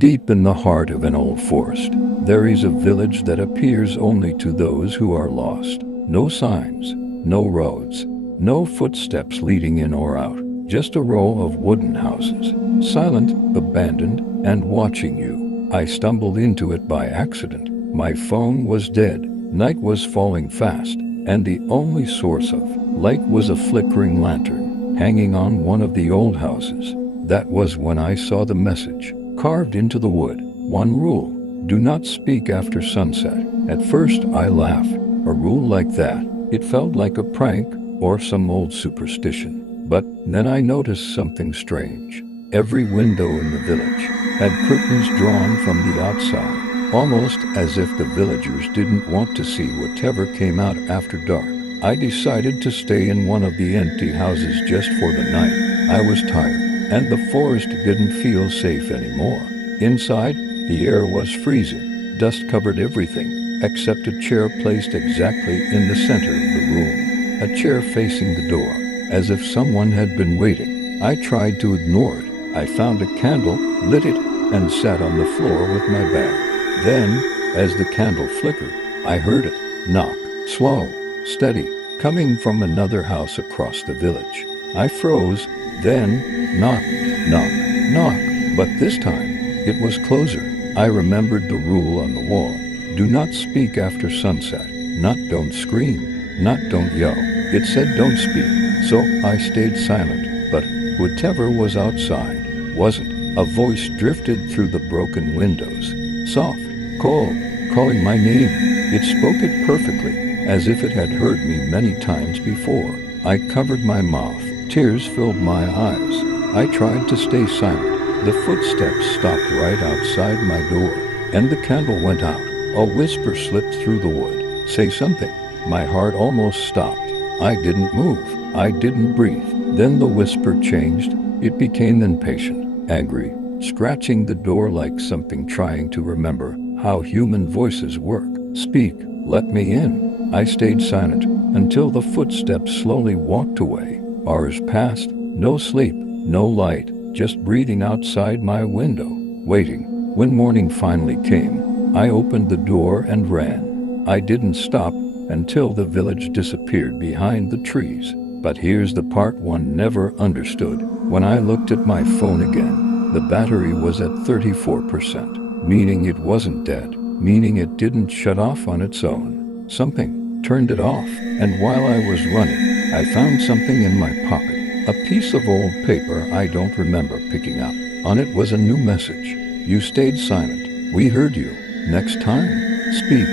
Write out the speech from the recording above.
Deep in the heart of an old forest, there is a village that appears only to those who are lost. No signs, no roads, no footsteps leading in or out, just a row of wooden houses, silent, abandoned, and watching you. I stumbled into it by accident. My phone was dead, night was falling fast, and the only source of light was a flickering lantern hanging on one of the old houses. That was when I saw the message carved into the wood. One rule: do not speak after sunset. At first I laughed. A rule like that, it felt like a prank or some old superstition. But then I noticed something strange. Every window in the village had curtains drawn from the outside, almost as if the villagers didn't want to see whatever came out after dark. I decided to stay in one of the empty houses just for the night. I was tired, and the forest didn't feel safe anymore. Inside, the air was freezing. Dust covered everything, except a chair placed exactly in the center of the room. A chair facing the door, as if someone had been waiting. I tried to ignore it. I found a candle, lit it, and sat on the floor with my bag. Then, as the candle flickered, I heard it knock, slow, steady, coming from another house across the village. I froze, then knock, knock, knock, but this time it was closer. I remembered the rule on the wall. Do not speak after sunset. Not don't scream, not don't yell. It said don't speak, so I stayed silent, but whatever was outside wasn't. A voice drifted through the broken windows, soft, cold, calling my name. It spoke it perfectly, as if it had heard me many times before. I covered my mouth. Tears filled my eyes. I tried to stay silent. The footsteps stopped right outside my door, and the candle went out. A whisper slipped through the wood. Say something. My heart almost stopped. I didn't move. I didn't breathe. Then the whisper changed. It became impatient, angry, scratching the door like something trying to remember how human voices work. Speak. Let me in. I stayed silent until the footsteps slowly walked away. Hours passed. No sleep, no light, just breathing outside my window, waiting. When morning finally came, I opened the door and ran. I didn't stop until the village disappeared behind the trees. But here's the part one never understood. When I looked at my phone again, the battery was at 34%, meaning it wasn't dead, meaning it didn't shut off on its own. Something turned it off, and while I was running, I found something in my pocket. A piece of old paper I don't remember picking up. On it was a new message. You stayed silent. We heard you. Next time, speak.